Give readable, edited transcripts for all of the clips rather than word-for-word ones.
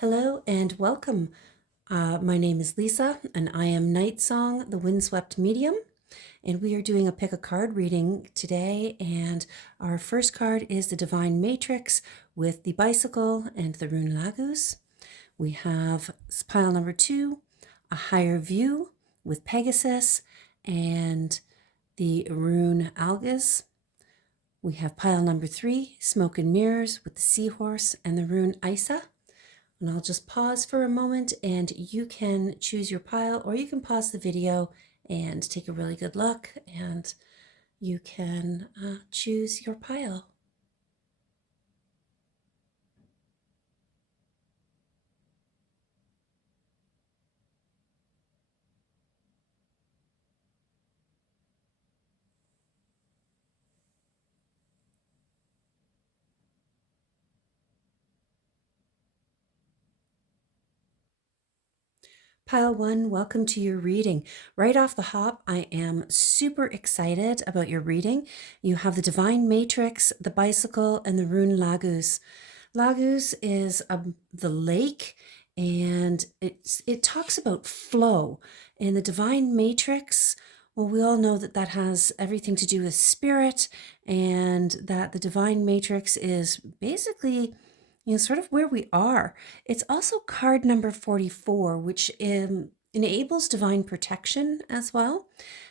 Hello and welcome. My name is Lisa and I am Nytesong, the windswept medium. And we are doing a pick a card reading today. And our first card is the Divine Matrix with the bicycle and the rune Lagus. We have pile number 2, a higher view with Pegasus and the rune Algas. We have pile number 3, smoke and mirrors with the seahorse and the rune Isa. And I'll just pause for a moment and you can choose your pile, or you can pause the video and take a really good look and you can choose your pile. Pile 1, welcome to your reading. Right off the hop, I am super excited about your reading. You have the Divine Matrix, the bicycle, and the rune Lagus. Lagus is the lake, and it talks about flow. In the Divine Matrix, well, we all know that that has everything to do with spirit, and that the Divine Matrix is basically sort of where we are. It's also card number 44, which enables divine protection as well.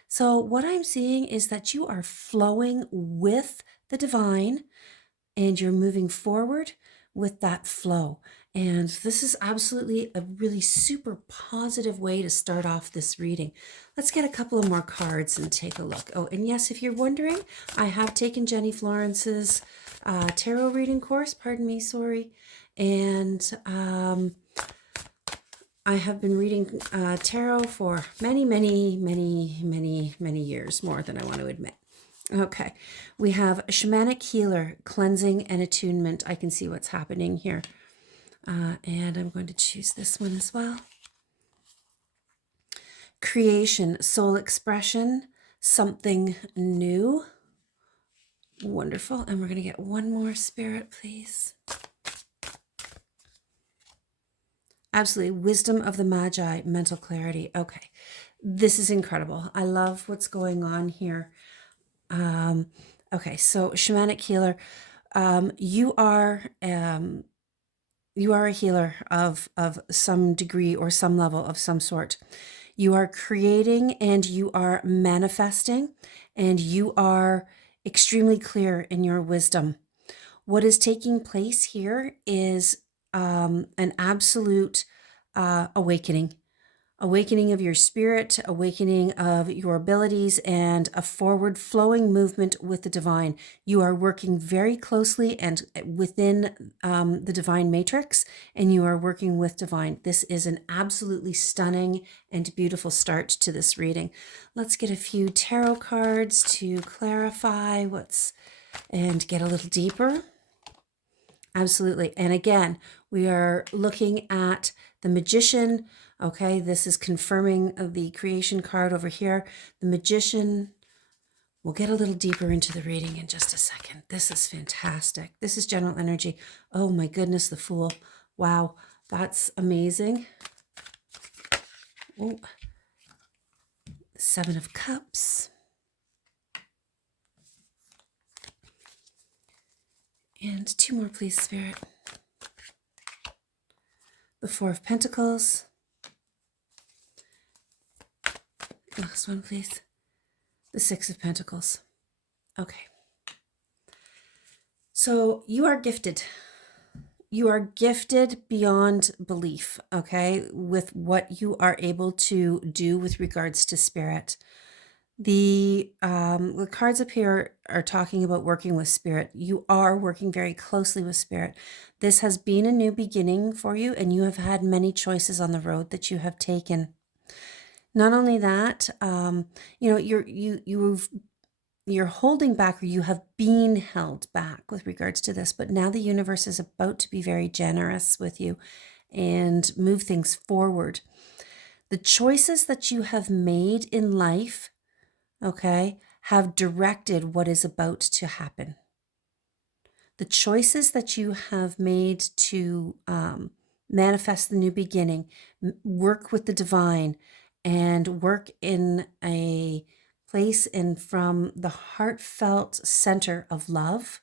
So what I'm seeing is that you are flowing with the divine and you're moving forward with that flow. And this is absolutely a really super positive way to start off this reading. Let's get a couple of more cards and take a look. Oh, and yes, if you're wondering, I have taken Jenny Florence's tarot reading course, sorry. And I have been reading tarot for many years, more than I want to admit. Okay, we have a shamanic healer, cleansing and attunement. I can see what's happening here. And I'm going to choose this one as well. Creation, soul expression, something new. Wonderful. And we're going to get one more spirit, please. Absolutely. Wisdom of the Magi, mental clarity. Okay. This is incredible. I love what's going on here. Okay, so shamanic healer, you are a healer of some degree or some level of some sort. You are creating and you are manifesting and you are extremely clear in your wisdom. What is taking place here is an absolute awakening of your spirit, awakening of your abilities, and a forward flowing movement with the divine. You are working very closely and within the divine matrix, and you are working with divine. This is an absolutely stunning and beautiful start to this reading. Let's get a few tarot cards to clarify and get a little deeper. Absolutely. And again, we are looking at the Magician. Okay, this is confirming the creation card over here. The Magician. We'll get a little deeper into the reading in just a second. This is fantastic. This is general energy. Oh my goodness, the Fool. Wow, that's amazing. Oh, Seven of Cups. And two more, please, Spirit. The Four of Pentacles. Last one, please. The Six of Pentacles. Okay. So you are gifted. You are gifted beyond belief, okay, with what you are able to do with regards to spirit. The cards up here are talking about working with spirit. You are working very closely with spirit. This has been a new beginning for you, and you have had many choices on the road that you have taken. Not only that, you're holding back, or you have been held back with regards to this, but now the universe is about to be very generous with you and move things forward. The choices that you have made in life, okay, have directed what is about to happen. The choices that you have made to manifest the new beginning, work with the divine, and work in a place and from the heartfelt center of love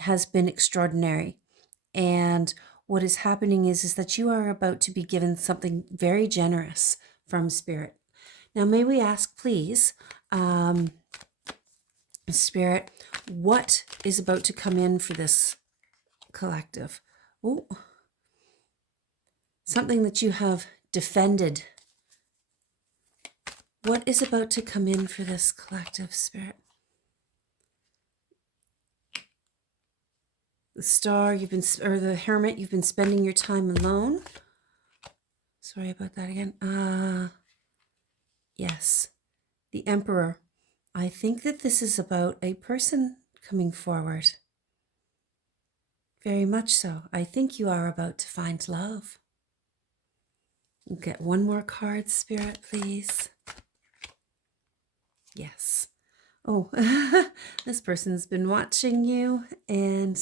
has been extraordinary. And what is happening is that you are about to be given something very generous from Spirit. Now, may we ask, please, Spirit, what is about to come in for this collective? Oh, something that you have defended. What is about to come in for this collective, Spirit? The Star, or the Hermit, you've been spending your time alone. Sorry about that again. Yes. The Emperor. I think that this is about a person coming forward. Very much so. I think you are about to find love. Get one more card, Spirit, please. Yes. Oh, this person's been watching you and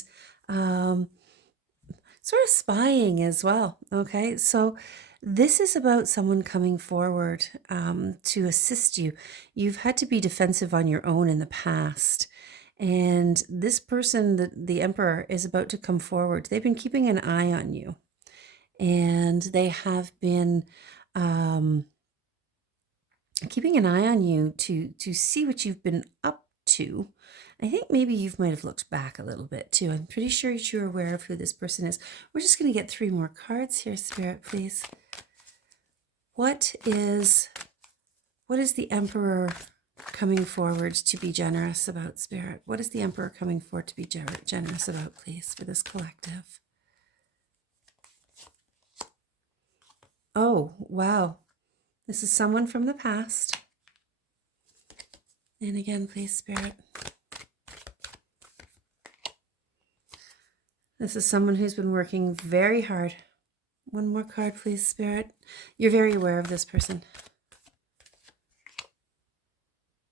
sort of spying as well. Okay, so this is about someone coming forward to assist you. You've had to be defensive on your own in the past. And this person, the Emperor, is about to come forward. They've been keeping an eye on you. And they have been keeping an eye on you to see what you've been up to. I think maybe you might have looked back a little bit too. I'm pretty sure you're aware of who this person is. We're just going to get 3 more cards here, Spirit, please. What is the Emperor coming forward to be generous about, Spirit? What is the Emperor coming forward to be generous about, please, for this collective? Oh, wow. This is someone from the past. And again, please, Spirit. This is someone who's been working very hard. One more card, please, Spirit. You're very aware of this person.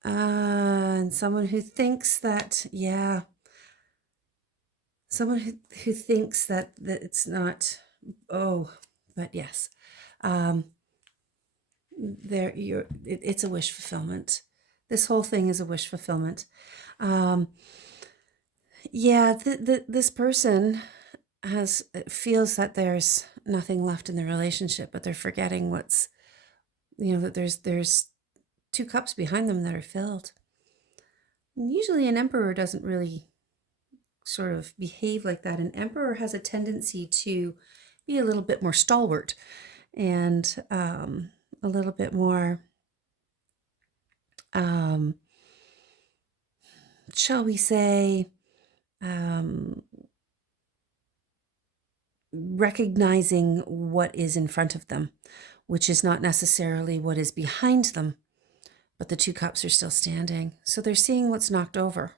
And someone who thinks that, yeah. Someone who thinks that it's not, but yes. It's a wish fulfillment. This whole thing is a wish fulfillment. This person feels that there's nothing left in the relationship, but they're forgetting that there's 2 cups behind them that are filled. And usually an Emperor doesn't really sort of behave like that. An Emperor has a tendency to be a little bit more stalwart and a little bit more, shall we say, recognizing what is in front of them, which is not necessarily what is behind them, but the 2 cups are still standing. So they're seeing what's knocked over.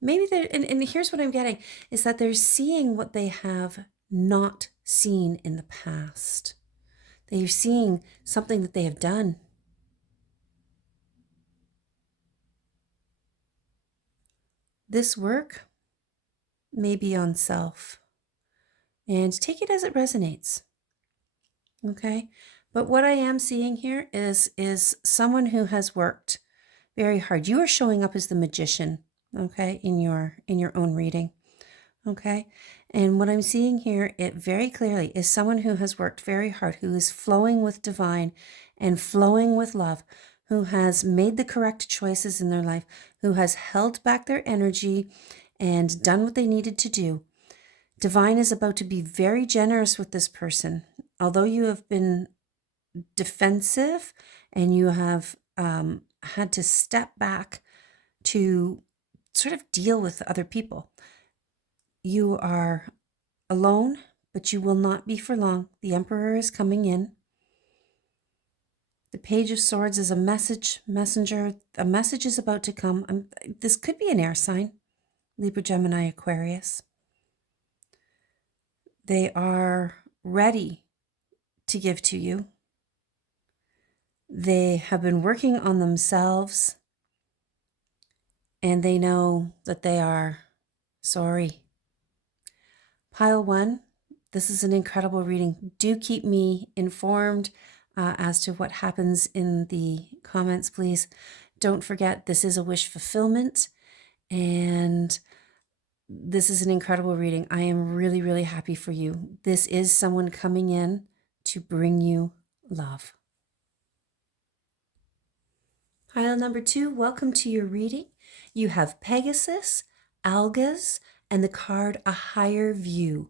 Maybe and here's what I'm getting, is that they're seeing what they have not seen in the past. They're seeing something that they have done. This work may be on self. And take it as it resonates. Okay? But what I am seeing here is someone who has worked very hard. You are showing up as the magician, okay, in your own reading. Okay? And what I'm seeing here, it very clearly is someone who has worked very hard, who is flowing with divine and flowing with love, who has made the correct choices in their life, who has held back their energy and done what they needed to do. Divine is about to be very generous with this person. Although you have been defensive and you have had to step back to sort of deal with other people, you are alone, but you will not be for long. The Emperor is coming in. The Page of Swords is a messenger. A message is about to come. This could be an air sign, Libra, Gemini, Aquarius. They are ready to give to you. They have been working on themselves, and they know that they are sorry. Pile 1 This is an incredible reading. Do keep me informed as to what happens in the comments, please. Don't forget, this is a wish fulfillment, and this is an incredible reading. I am really, really happy for you. This is someone coming in to bring you love. Pile number 2, welcome to your reading. You have Pegasus, Algas, and the card A Higher View.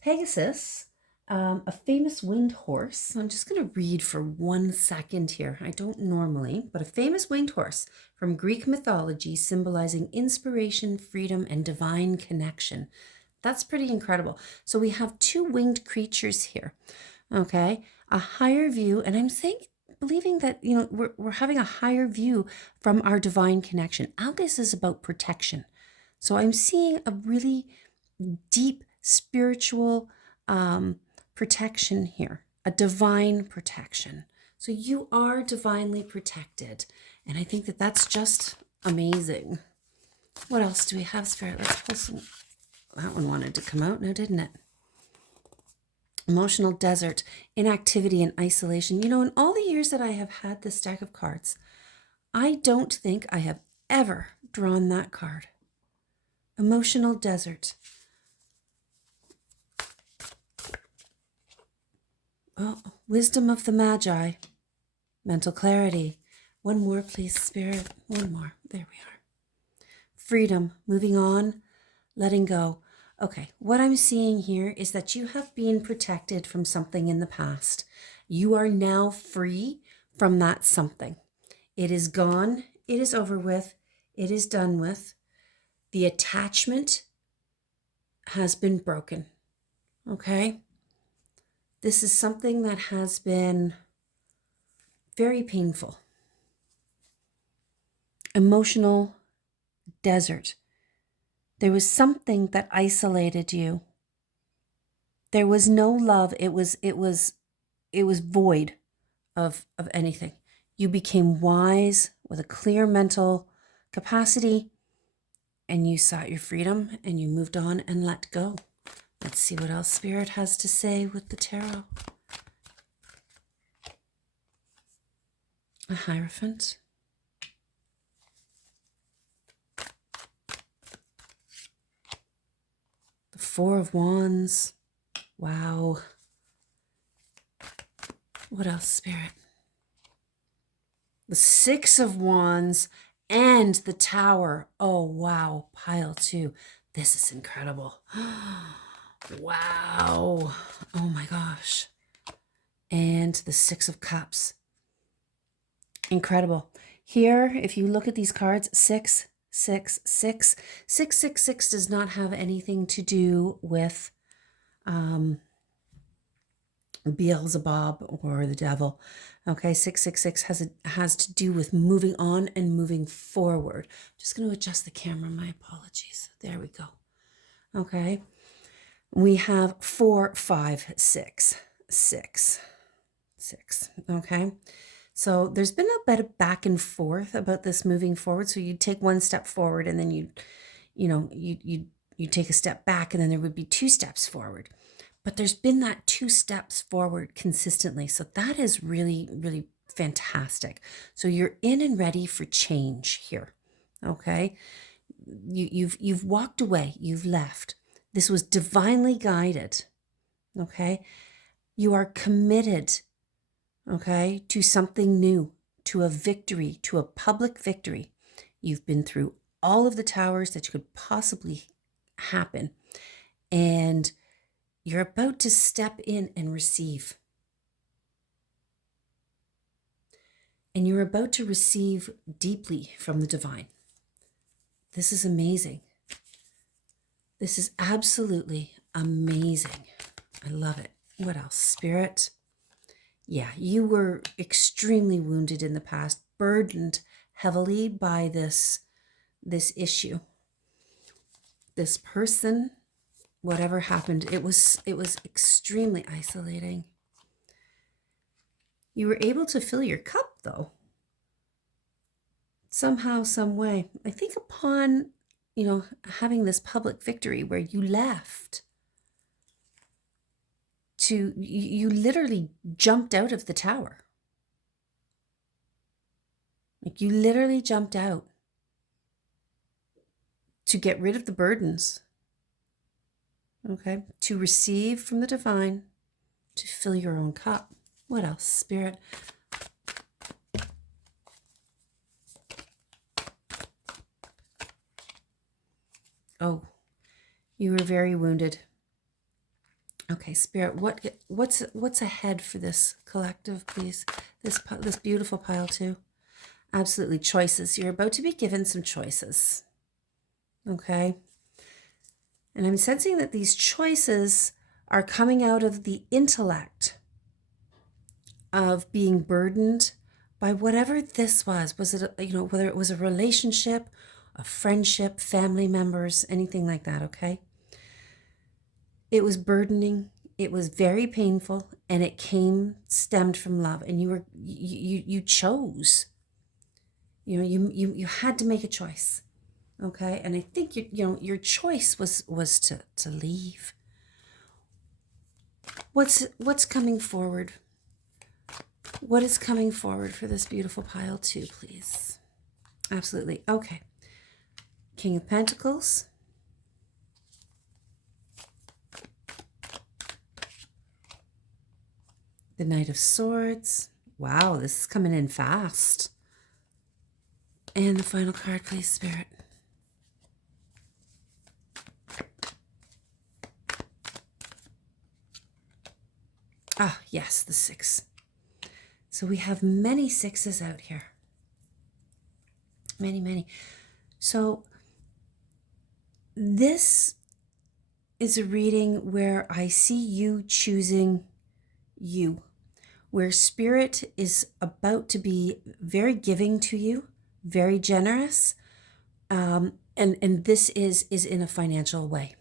Pegasus, a famous winged horse. I'm just going to read for 1 second here. I don't normally, but a famous winged horse from Greek mythology symbolizing inspiration, freedom, and divine connection. That's pretty incredible. So we have 2 winged creatures here. Okay, a higher view, and I'm believing that, you know, we're having a higher view from our divine connection. Algas is about protection. So I'm seeing a really deep spiritual protection here, a divine protection. So you are divinely protected. And I think that that's just amazing. What else do we have, Spirit? Let's pull some. That one wanted to come out now, didn't it? Emotional desert, inactivity and isolation. You know, in all the years that I have had this stack of cards, I don't think I have ever drawn that card. Emotional desert. Oh, wisdom of the Magi. Mental clarity. One more, please, Spirit. One more. There we are. Freedom. Moving on. Letting go. Okay, what I'm seeing here is that you have been protected from something in the past. You are now free from that something. It is gone. It is over with. It is done with. The attachment has been broken. Okay? This is something that has been very painful. Emotional desert. There was something that isolated you. There was no love. It was void of anything. You became wise with a clear mental capacity, and you sought your freedom and you moved on and let go. Let's see what else Spirit has to say with the tarot. A Hierophant. The Four of Wands. Wow. What else, Spirit? The Six of Wands and the Tower. Oh, wow. Pile 2. This is incredible. Wow. Oh my gosh. And the Six of Cups. Incredible. Here, if you look at these cards, 6, 6, 6. 666 does not have anything to do with Beelzebub or the devil. Okay, 666 has to do with moving on and moving forward. Just going to adjust the camera. My apologies. There we go. Okay. We have 4, 5, 6, 6, 6. Okay. So there's been a bit of back and forth about this moving forward. So you'd take 1 step forward and then you take a step back, and then there would be 2 steps forward. But there's been that 2 steps forward consistently. So that is really, really fantastic. So you're in and ready for change here. Okay. You've walked away. You've left. This was divinely guided. Okay. You are committed, okay, to something new, to a victory, to a public victory. You've been through all of the towers that could possibly happen, and you're about to step in and receive. And you're about to receive deeply from the divine. This is amazing. This is absolutely amazing. I love it. What else? Spirit. Yeah, you were extremely wounded in the past, burdened heavily by this issue. This person, whatever happened, it was extremely isolating. You were able to fill your cup, though. Somehow, some way. I think upon, having this public victory where you left, you literally jumped out of the tower. Like you literally jumped out to get rid of the burdens, okay? To receive from the divine, to fill your own cup. What else, Spirit? Oh, you were very wounded. Okay, Spirit, what's ahead for this collective, please? This beautiful pile too. Absolutely, choices. You're about to be given some choices. Okay? And I'm sensing that these choices are coming out of the intellect of being burdened by whatever this was. Was it, whether it was a relationship, a friendship, family members, anything like that, okay? It was burdening. It was very painful, and it stemmed from love. And you chose. You had to make a choice, okay? And I think your choice was to leave. What's coming forward? What is coming forward for this beautiful pile too, please? Absolutely. Okay. King of Pentacles. The Knight of Swords. Wow, this is coming in fast. And the final card, please, Spirit. Ah, yes, the 6. So we have many 6s out here. Many, many. So this is a reading where I see you choosing you, where Spirit is about to be very giving to you, very generous, and this is in a financial way.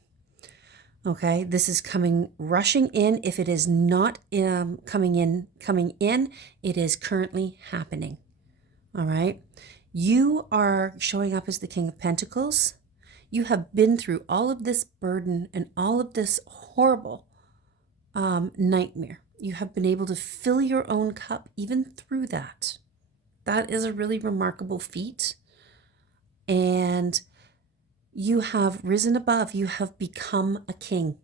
Okay, this is coming rushing in. If it is not coming in, it is currently happening. All right, you are showing up as the King of Pentacles. You have been through all of this burden and all of this horrible nightmare. You have been able to fill your own cup even through that. That is a really remarkable feat. And you have risen above. You have become a king.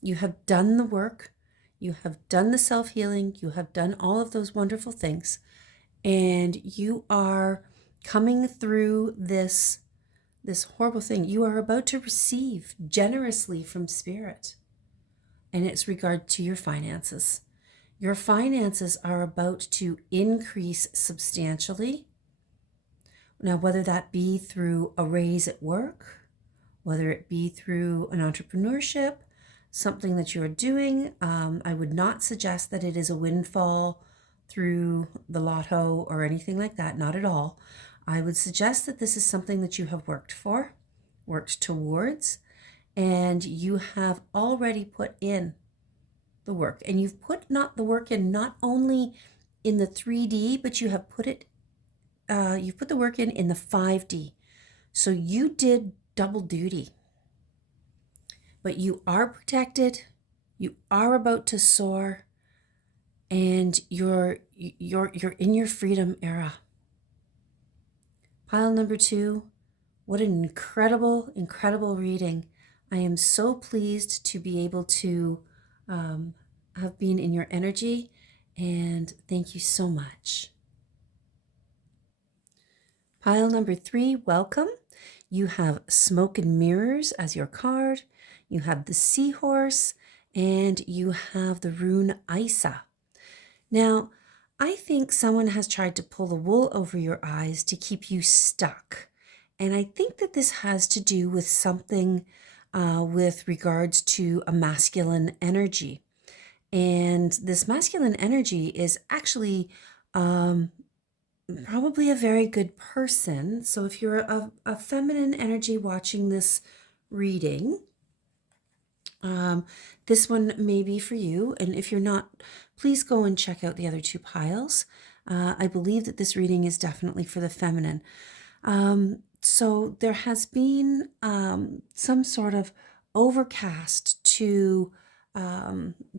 You have done the work. You have done the self-healing. You have done all of those wonderful things. And you are coming through this horrible thing. You are about to receive generously from Spirit. And it's regard to your finances. Your finances are about to increase substantially. Now, whether that be through a raise at work, whether it be through an entrepreneurship, something that you're doing, I would not suggest that it is a windfall through the lotto or anything like that, not at all. I would suggest that this is something that you have worked for, worked towards, and you have already put in the work. And you've put not the work in not only in the 3D, but you have put it, you've put the work in the 5D. So you did double duty. But you are protected. You are about to soar, and you're in your freedom era. Pile number 2. What an incredible, incredible reading. I am so pleased to be able to have been in your energy, and thank you so much. Pile number 3, welcome. You have Smoke and Mirrors as your card. You have the Seahorse, and you have the rune Isa. Now, I think someone has tried to pull the wool over your eyes to keep you stuck. And I think that this has to do with something with regards to a masculine energy. And this masculine energy is actually probably a very good person. So if you're a feminine energy watching this reading, this one may be for you. And if you're not, please go and check out the other 2 piles. I believe that this reading is definitely for the feminine. So there has been some sort of overcast to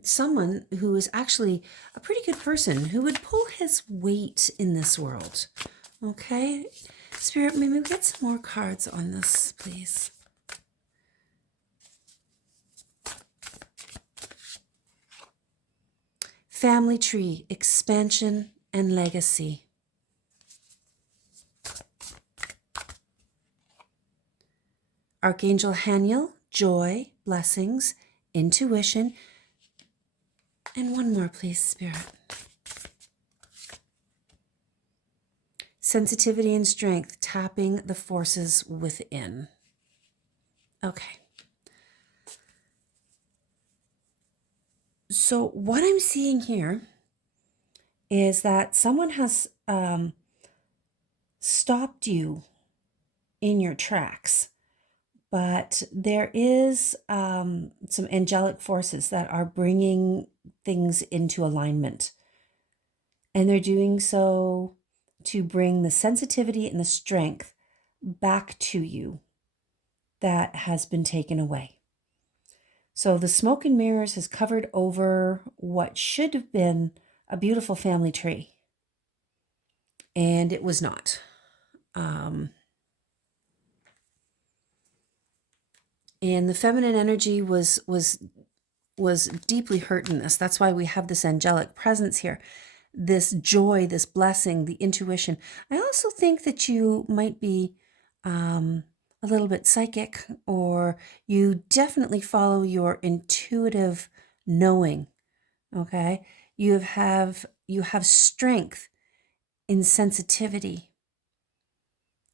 someone who is actually a pretty good person who would pull his weight in this world. Okay, Spirit, maybe we get some more cards on this, please. Family tree, expansion, and legacy. Archangel Haniel, joy, blessings, intuition. And one more, please, Spirit. Sensitivity and strength, tapping the forces within. Okay. So what I'm seeing here is that someone has stopped you in your tracks, but there is some angelic forces that are bringing things into alignment. And they're doing so to bring the sensitivity and the strength back to you that has been taken away. So the smoke and mirrors has covered over what should have been a beautiful family tree. And it was not. And the feminine energy was deeply hurt in this. That's why we have this angelic presence here. This joy, this blessing, the intuition. I also think that you might be a little bit psychic, or you definitely follow your intuitive knowing. Okay, you have strength in sensitivity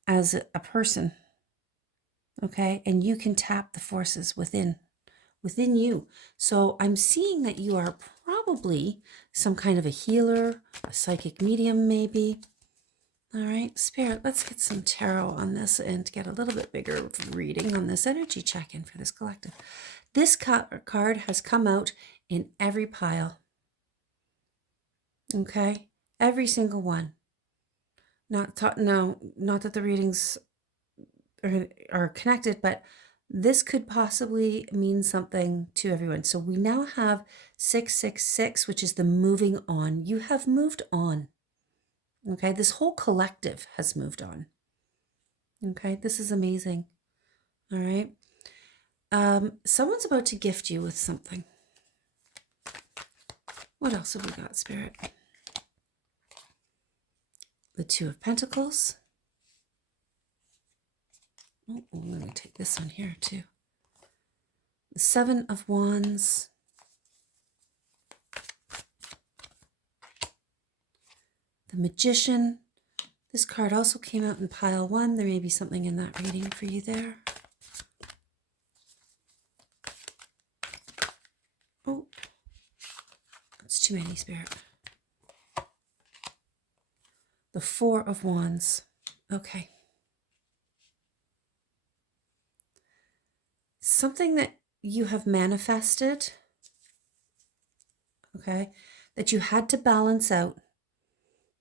as a person. Okay, and you can tap the forces within you. So I'm seeing that you are probably some kind of a healer, a psychic medium maybe. All right, Spirit, let's get some tarot on this and get a little bit bigger reading on this energy check-in for this collective. This card has come out in every pile. Okay, every single one. Not that the readings are connected, but this could possibly mean something to everyone. So we now have 666, which is the moving on. You have moved on. Okay, this whole collective has moved on. Okay, this is amazing. All right. Someone's about to gift you with something. What else have we got, Spirit? The Two of Pentacles. Oh, I'm going to take this one here too. The Seven of Wands. The Magician. This card also came out in pile 1. There may be something in that reading for you there. Oh, that's too many, Spirit. The Four of Wands. Okay. Something that you have manifested, okay, that you had to balance out,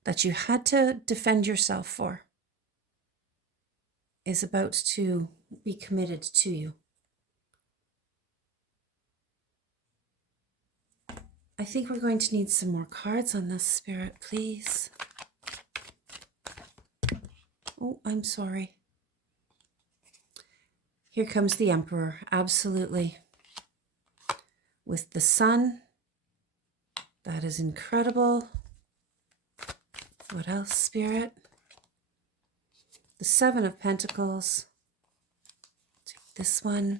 that you had to defend yourself for, is about to be committed to you. I think we're going to need some more cards on this, Spirit, please. Oh, I'm sorry. Here comes the Emperor, absolutely. With the Sun. That is incredible. What else, Spirit? The Seven of Pentacles. Take this one.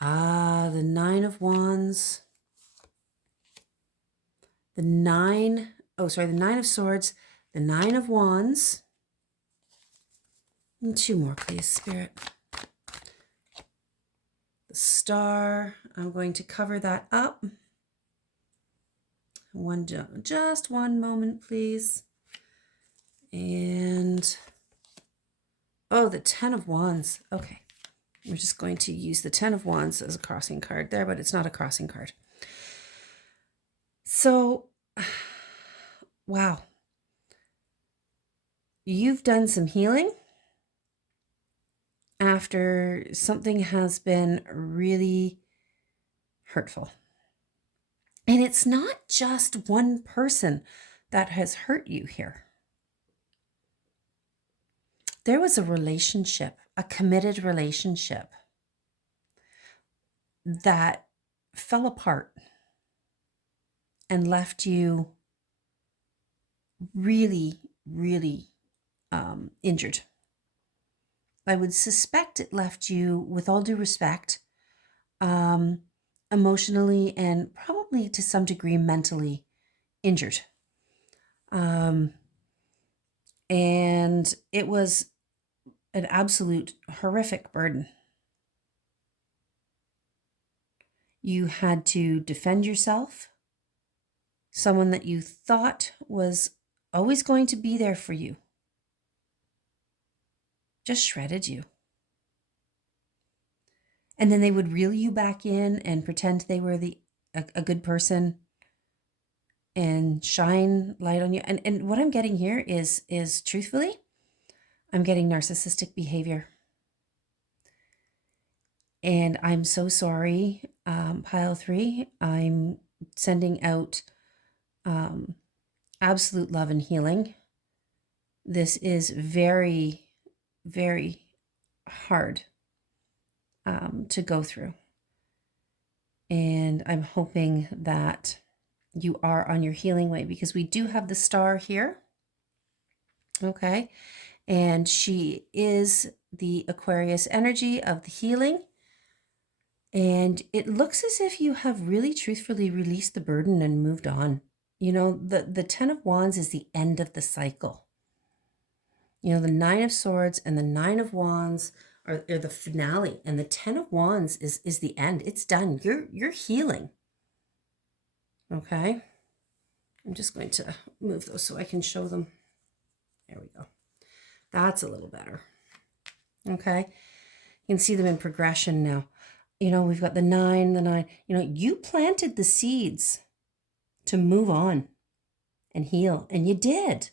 The Nine of Wands. The Nine of Swords. The Nine of Wands. And two more, please, Spirit. The Star. I'm going to cover that up. Just one moment, please. And the Ten of Wands. Okay. We're just going to use the Ten of Wands as a crossing card there, but it's not a crossing card. So, wow. You've done some healing after something has been really hurtful. And it's not just one person that has hurt you here. There was a relationship, a committed relationship that fell apart and left you really, really injured. I would suspect it left you, with all due respect, emotionally and probably to some degree mentally injured. And it was an absolute horrific burden. You had to defend yourself. Someone that you thought was always going to be there for you just shredded you. And then they would reel you back in and pretend they were a good person and shine light on you. And what I'm getting here is truthfully, I'm getting narcissistic behavior. And I'm so sorry, pile 3. I'm sending out absolute love and healing. This is very, very hard to go through. And I'm hoping that you are on your healing way, because we do have the star here. Okay. And she is the Aquarius energy of the healing. And it looks as if you have really truthfully released the burden and moved on. You know, the 10 of Wands is the end of the cycle. You know, the 9 of Swords and the 9 of Wands are the finale, and the 10 of Wands is the end. It's done. You're healing. Okay. I'm just going to move those so I can show them. There we go. That's a little better. Okay. You can see them in progression now. You know, we've got the 9. You know, you planted the seeds to move on and heal, and you did.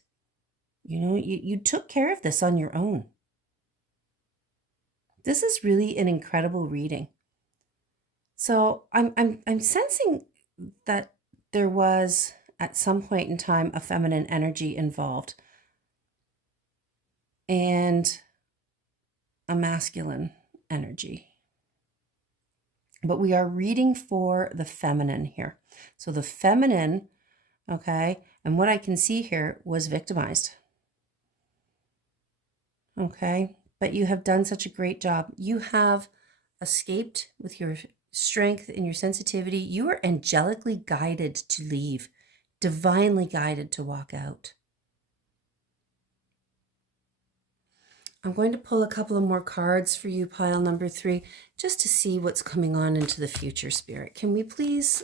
You know, you took care of this on your own. This is really an incredible reading. So I'm sensing that there was at some point in time a feminine energy involved and a masculine energy. But we are reading for the feminine here. So the feminine, okay, and what I can see here was victimized. Okay, but you have done such a great job. You have escaped with your strength and your sensitivity. You are angelically guided to leave, divinely guided to walk out. I'm going to pull a couple of more cards for you, pile number 3, just to see what's coming on into the future, Spirit. Can we please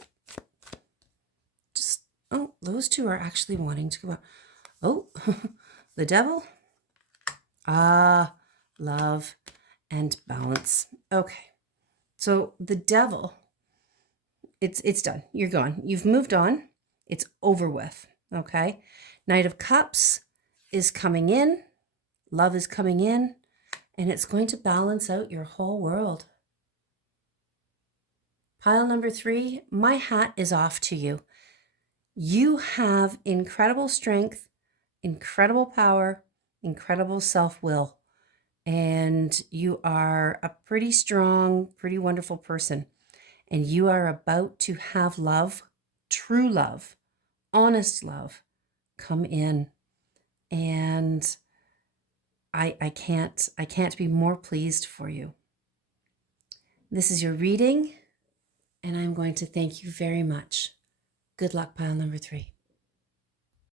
just, oh, those 2 are actually wanting to go out. Oh, the Devil. Love and balance. Okay. So the Devil, it's done. You're gone. You've moved on. It's over with. Okay. Knight of Cups is coming in. Love is coming in. And it's going to balance out your whole world. Pile number 3, my hat is off to you. You have incredible strength, incredible power, incredible self-will. And you are a pretty strong, pretty wonderful person. And you are about to have love, true love, honest love, come in. And I can't be more pleased for you. This is your reading, and I'm going to thank you very much. Good luck, pile number 3.